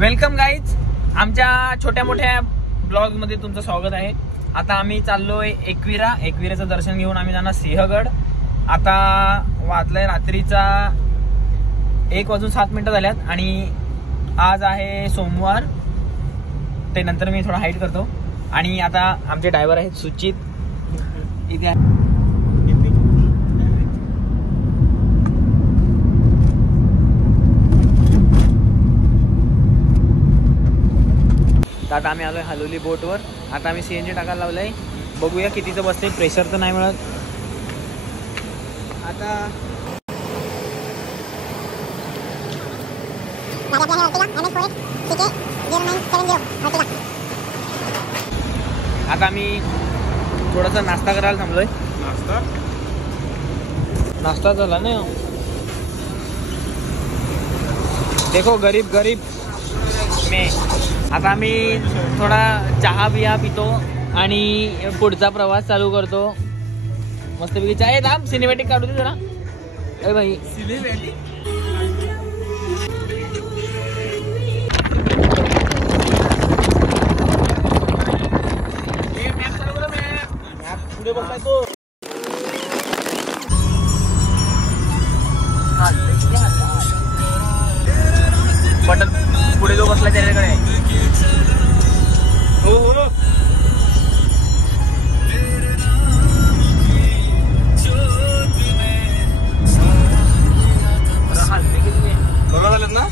Welcome guys, आमच्या छोट्या मोठ्या ब्लॉग मध्ये तुमचं स्वागत आहे। आता आम्ही चाललोय एकविराचं दर्शन घेऊन आम्ही जाणार सिंहगड। आता वाजलंय रात्रीचा 1:07 झाल्यात आणि आज आहे सोमवार। ते नंतर मी थोडा हाईट करतो। आणि आता आमचे ड्रायव्हर आहेत सुचित इथे। आता आम्ही आलोय हलोली बोटवर। आता आम्ही सीएनजी टाकायला लावलंय, बघूया कितीचं बसते। प्रेशर तर नाही मिळत आता आम्ही थोडासा नाश्ता करायला थांबलोय। नाश्ता झाला ना, देखो गरीब गरीब में। आता आम्ही थोडा चहा बिया पितो आणि पुढचा प्रवास चालू करतो। मस्तपैकी चाय दाम सिनेमॅटिक काढू दे जरा। अरे भाई सिनेमॅटिक पुढे बघताय तो बटन पुढे जो बसला त्याच्याकडे। हो हो बघा झालेत ना।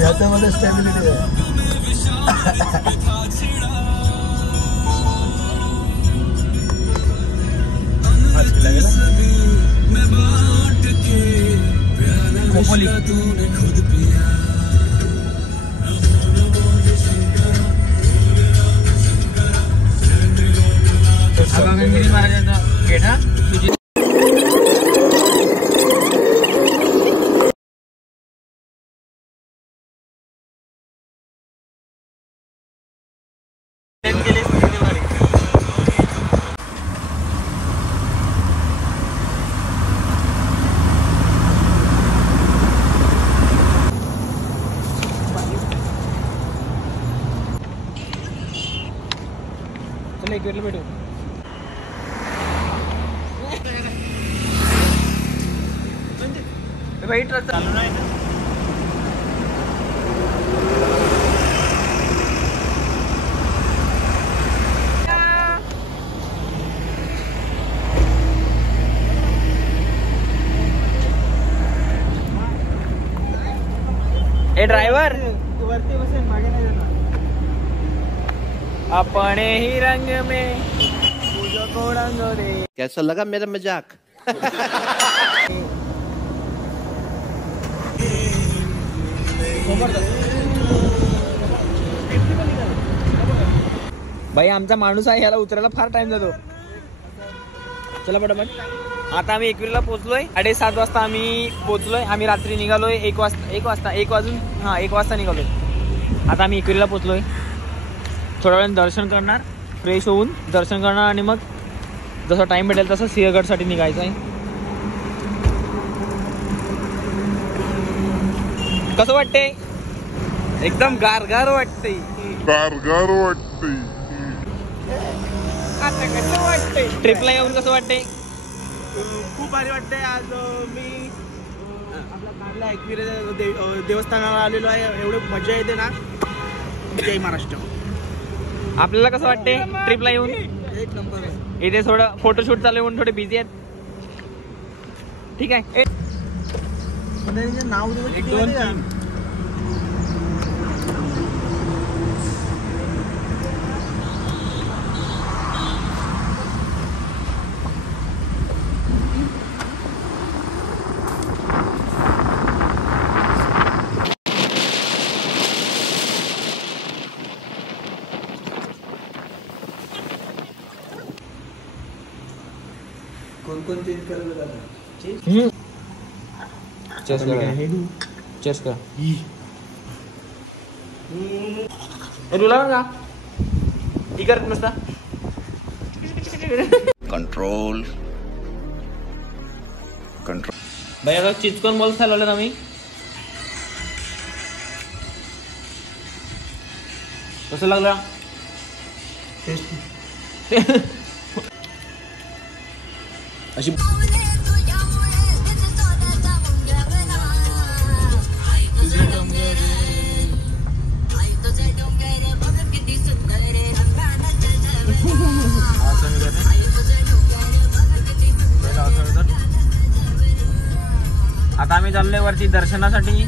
याच्यामध्ये स्टॅबिलिटी आहे। महाराजांचा गेट हा भेटू। भाई ट्रक चालू नाही ना। ए ड्रायव्हर वरती बसेल, मागे नाही जाणार। अपने ही रंग में मुझको रंग दे। कैसा लगा मेरा मजाक? भाई आमचा माणूस आहे, याला उतरायला फार टाइम जातो। चला पटापट। आता आम्ही एकविराला पोहोचलोय। 7:30 वाजता आम्ही पोहोचलोय। आम्ही रात्री निघालोय 1 वाजता निघालोय। आता आम्ही एकविराला पोहोचलोय। थोड्या वेळाने दर्शन करणार, फ्रेश होऊन दर्शन करणार आणि मग जसा टाइम भेटेल तसं सिंहगडसाठी निघायचं आहे। कसं वाटतंय? एकदम गारगार वाटतंय। ट्रिपला येऊन कसं वाटतंय? खूप भारी वाटतंय। आज मी आपल्या एकविरा देवस्थानाला आलेलो आहे। एवढी मजा येते ना। जय महाराष्ट्र। आपल्याला कसं वाटतंय ट्रिपला येऊन? एक नंबर। इथे थोडं फोटोशूट चालू म्हणून थोडे बिझी आहेत। ठीक आहे। नाव 1 2 3 चेस करा तुला का ही करत नसता कंट्रोल भाई आता चिचकन बॉल चालवलं आम्ही कसं लागला अशी आता आम्ही चाललोय वरती दर्शनासाठी.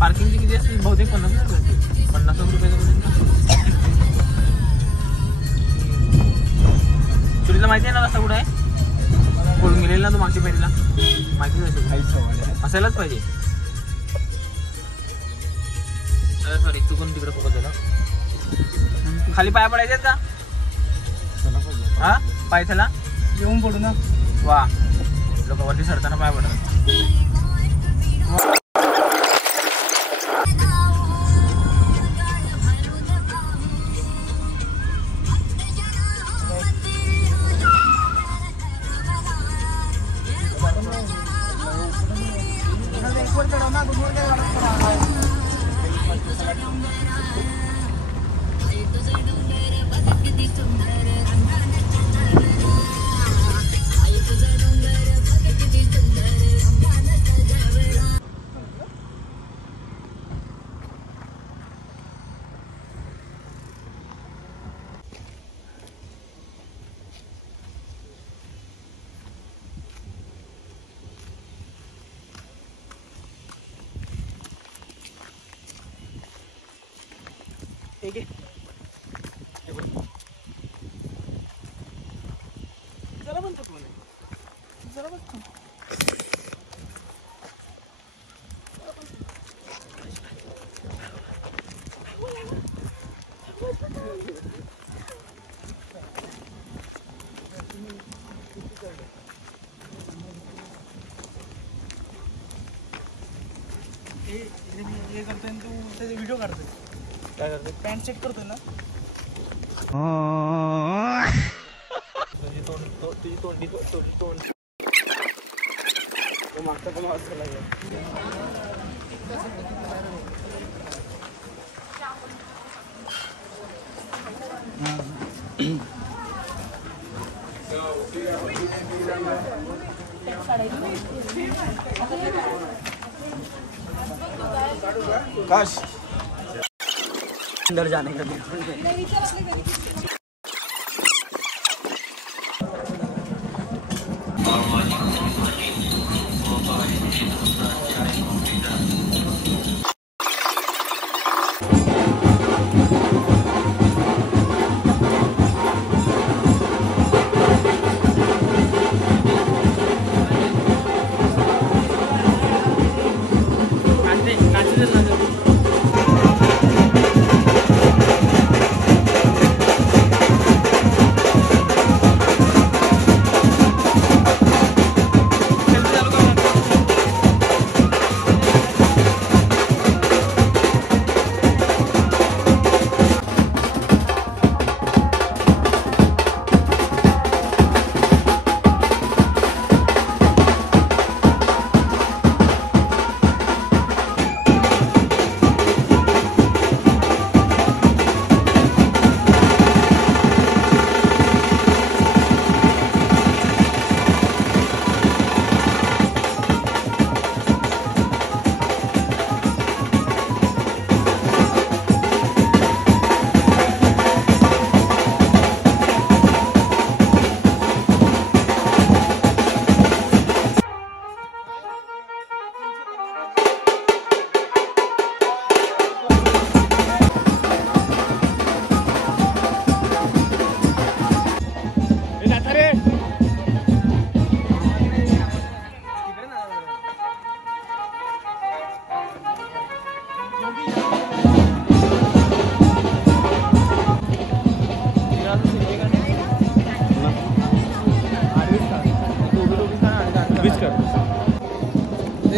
पार्किंगची किती असते बहुतेक 50 रुपये. तुला माहिती आहे ना रस्ता कुठे आहे पळून गेलेला ना तू मागच्या पेठीला माहिती असायलाच पाहिजे. सॉरी चुकून तिकडे फोकस झाला. खाली पाय पडायचे का हा पाय त्याला येऊन पडू ना. वा लोक वरती चढताना पाय पडतात. ठीक आहे जरा बनतो जरा बनतो. हे करतोय तू त्याचे व्हिडिओ काढतोय काय करतोय पॅन्ट चेक करतोय ना. तुझी तोंड मागचा पण आवाज लागला. काश अंदर जाने का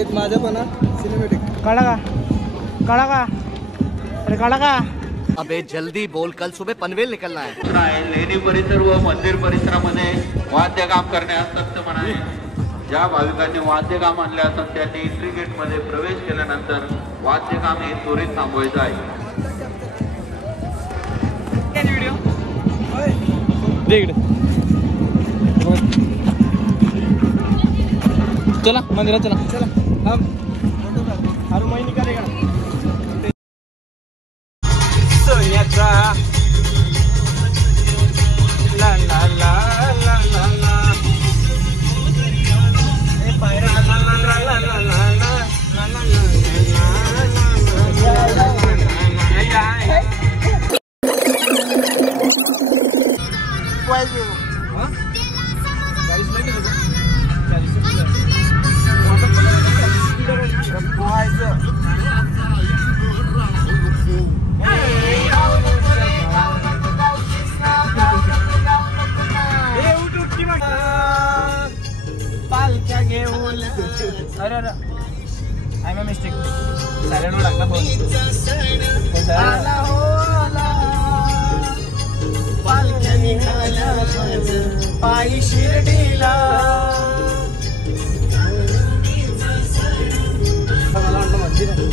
एक माझं पण सिनेमॅटिक काढा का अरे काढा का. अबे जल्दी बोल, कल सुबह पनवेल निकलना है. लेणी परिसर व मंदिर परिसरामध्ये वाद्य काम करण्यास सक्त म्हणाले. ज्या भाविकांनी वाद्य काम आणले असतात त्यांनी एंट्री गेट मध्ये प्रवेश केल्यानंतर वाद्य काम हे त्वरित थांबवायचं आहे. चला मंदिरात चला. हनुमान निकालेगा सोन्याचा ला ला ला ला ला ला ए पायरा ला ला ला ला ला ला ला ला पालख्या घेऊन अरे अरे आय मा मिस्टेक सायलेंट वर टाकला फोन. आला हो आला पालख्या निघाल्या पायी शिर्डीला. मला वाटलं मंदिर आहे.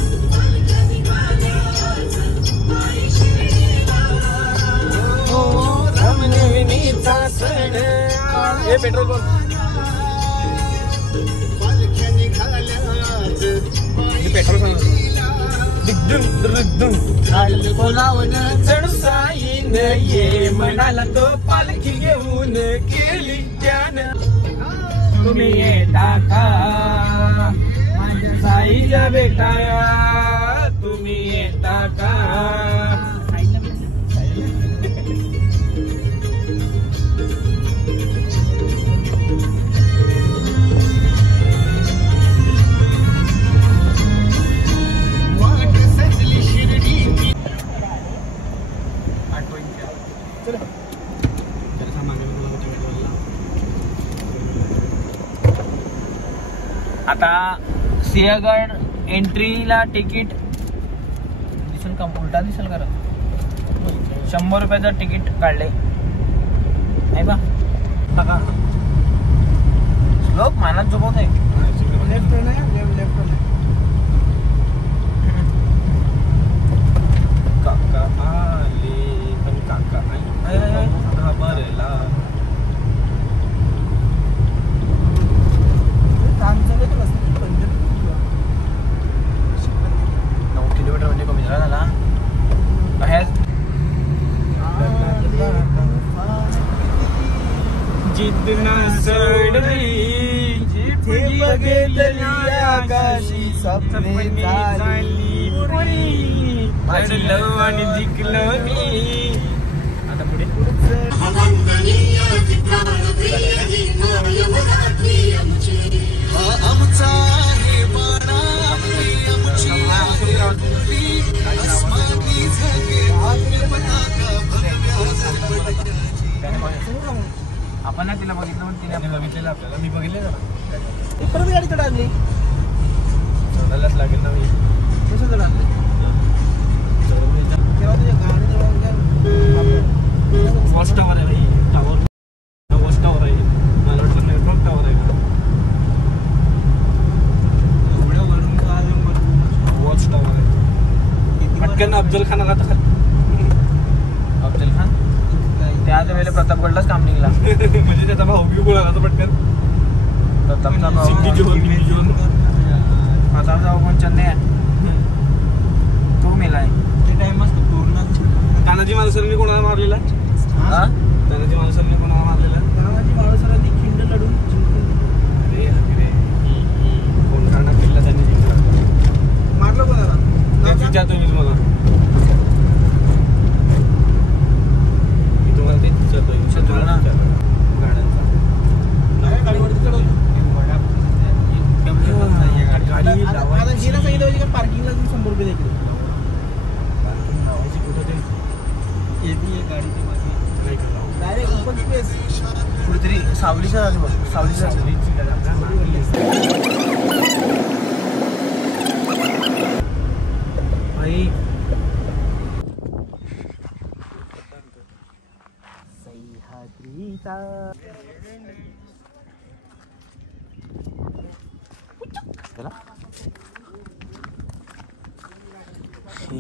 हे पेट्रोल पंप पेट्रोल साईन ये म्हणाला तो पालखी घेऊन केली त्यानं. तुम्ही येता का माझ्या साईला भेटाया, तुम्ही येता का. आता सिंहगड एंट्रीला तिकीट दिसेल का, उलटा दिसेल का. 100 रुपयाचं तिकीट काढले नाही बा. लोक मानात झोपवत आहे. लेफ्ट नाही लेफ्ट नाही. काका आले पण काका बरेला 9 किलोमीटर म्हणजे कमी झाला ना. जिद्द ना सोडली जिथे बघितली आकाशी सपने झाली पुरी पडलो आणि जिंकलो मी. आता पुढे आपण ना तिला बघितलं पण तिने बघितलेलं आपल्याला. मी बघितलेलं परत गाडी कडे आणली चढायलाच लागेल ना. मी कसं कडे आणली तेव्हा तुझ्या गाडी वॉच टावर आहे भाई. टावर वॉच टावर आहे. मला वाटतं नेटवर्क टावर आहे. वॉच टावर आहे. पटकन अफजल खान आला तर अफजल खान त्याच वेळेला प्रतापगडलाच काम निघला. म्हणजे त्याचा भाऊ बी गोळा होता पटकन. प्रतापचा भाऊ आता जाऊ पण चेन्नई तो मेलाय. ते टाइम असतो पूर्ण. तानाजी मालुसरेंनी कोणाला मारलेला. तानाजी मालुसरेंनी कोणाला मारलेला. तानाजी मालुसरेंनी खिंड लढून कोणकांना किल्ला त्यांनी जिंकला. मारलं कोणाला तेच विचारतो मी तुम्हाला. मी तुम्हाला तेच विचारतोय. शत्रूला ना गाड्यांचा गाडीवरती चढवली. गाडी आता हिला सांगितलं पाहिजे का पार्किंगला 100 रुपये द्यायचे. येते गाडीची माझी डायरेक्ट ओपन स्पेस कुठेतरी सावलीच्या झाली बघ. सावलीच्या हा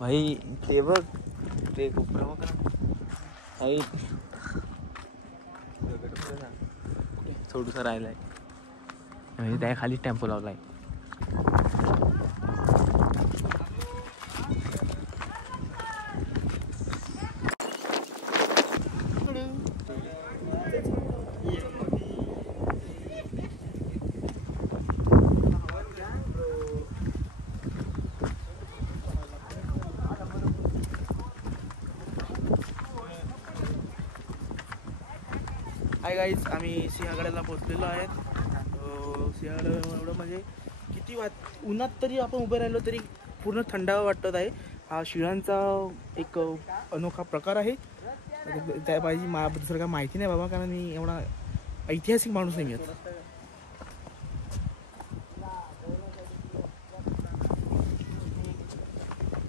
भाई ते बघ ते कोपरा भाई थोडंसं राहिलंय म्हणजे त्या खाली टेम्पो लावलाय. हाय गाईज, आम्ही सिंहगडाला पोहोचलेलो आहेत. सिंहगड एवढं म्हणजे किती उन्हात तरी आपण उभे राहिलो तरी पूर्ण थंडावा वाटत आहे. हा शिळांचा एक अनोखा प्रकार आहे. त्या पाहिजे दुसरं काय माहिती नाही बाबा, कारण मी एवढा ऐतिहासिक माणूस नाही आहेत.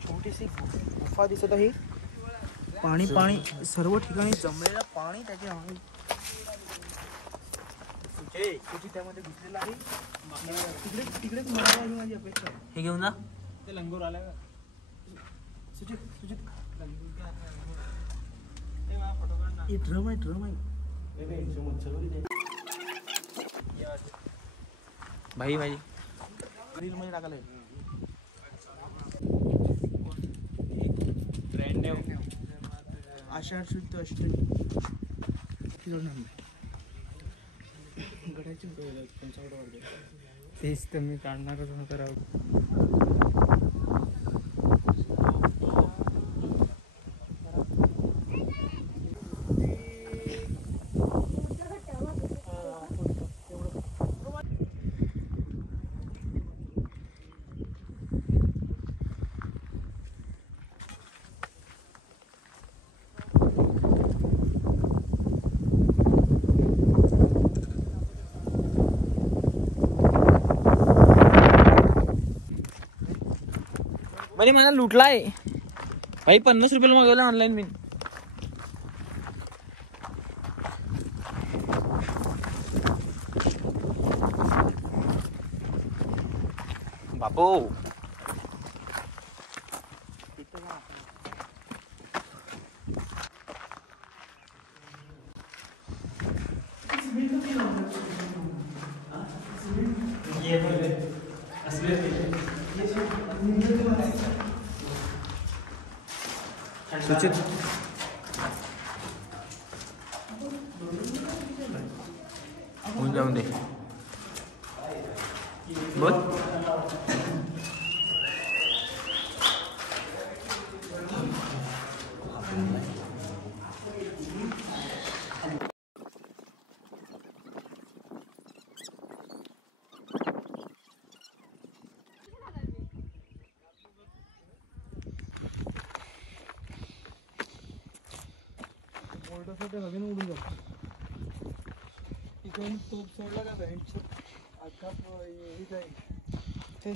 छोटीशी गुफा दिसत आहे. पाणी पाणी सर्व ठिकाणी जमलेलं पाणी त्याच्या त्यामध्ये घुसलेलं आहे. तिकडे तिकडेच मला ही माझी अपेक्षा आहे. हे घेऊन जा. ते लंगूर आला का सुजित सुजित ड्रम आहे ड्रम आहे भाई माझी रील मध्ये टाकायला आहे. आषाढ शुद्ध अष्टमी गड्याची तेच तर मी काढणारच नव्हतं राहू. म्हणजे मला लुटलाय भाई. 50 रुपये मागवलं ऑनलाईन मी. बापो सुचित होऊन जाऊन दे बोल. हवेनं उडून जातो. इकडून तोप सोडला का बँड आघात जाईल. ते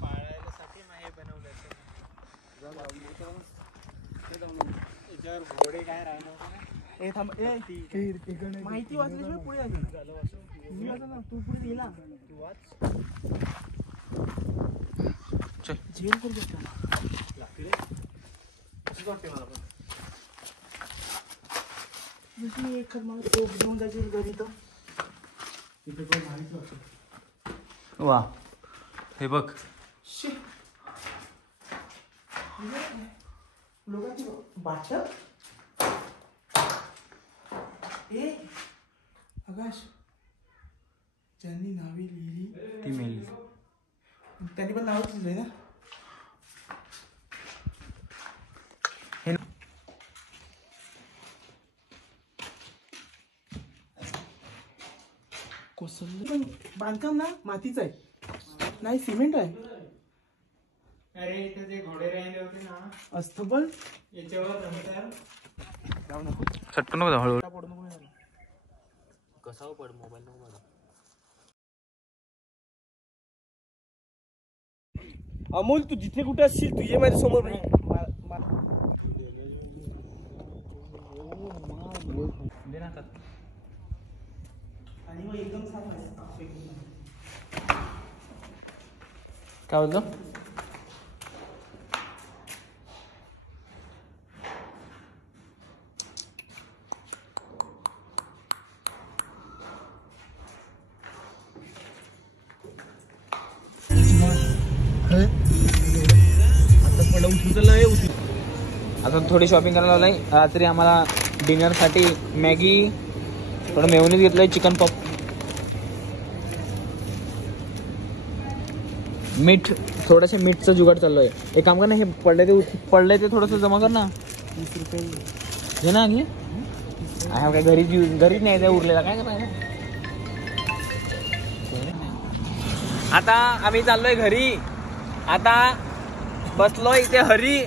पाळायसाठी नाही बनवलं घोडे काय राहिलं माहिती वाचल्याशिवाय पुढे ना. तू पुढे गेला तू वाच. जेल करू शकतो असंच वाटते मला. पण एक मला तोप घेऊन जायची घरी तर इथे पण माहिती वाटतं. वा हे बघ लोकांची बाटल आकाश ज्यांनी नावे लिहिली ती मेली. त्यांनी पण नावच लिहिलंय ना. कोसळलं पण बांधकाम ना मातीच आहे नाही सिमेंट आहे. अरे इथे जे घोडे राहिले होते ना अस्तबल याच्यावर जाऊ नको चटकन नको हळूहळू. पडू नको. बसावं पड मोबाईल नको पड. अमोल तू जिथे कुठे असशील तू ये माझ्या समोर. आणि मग एकदम साफ आहे. काय बोलतो? आता थोडी शॉपिंग करायला लावलंय. रात्री आम्हाला डिनरसाठी मॅगी, थोडं मेयोनीज घेतलंय, चिकन पॉप, मीठ, थोडंसं मीठचं जुगाड चाललोय. एक काम कर ना, हे पडलंय ते थोडंसं जमा कर ना. 30 रुपये हे ना आणले काय घरीच नाही त्या उरलेला काय करायचं. आता आम्ही चाललोय घरी. आता बसलोय इथे हरी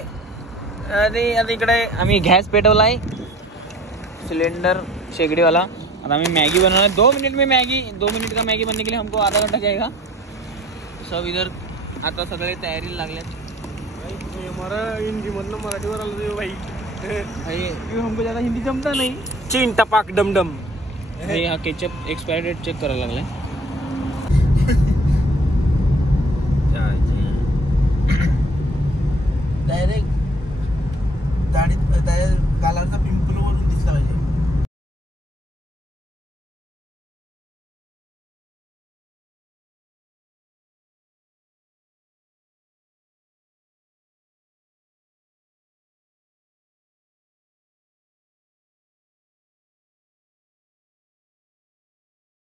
आणि आता इकडे आम्ही गॅस पेटवलाय, सिलेंडर शेगडीवाला. आता आम्ही मॅगी बनवणार. 2 मिनट में मैगी, 2 मिनट का मैगी बनने के लिए हमको आधा घंटा जाएगा. सब इधर आता सगळे तयारीला लागल्यात. हिंदी मधनं मराठीवर आलं भाई. भाई हमको ज्यादा हिंदी जमता नाही. चीन टपाक डमडम. हा केचप एक्सपायरी डेट चेक करायला लागलाय.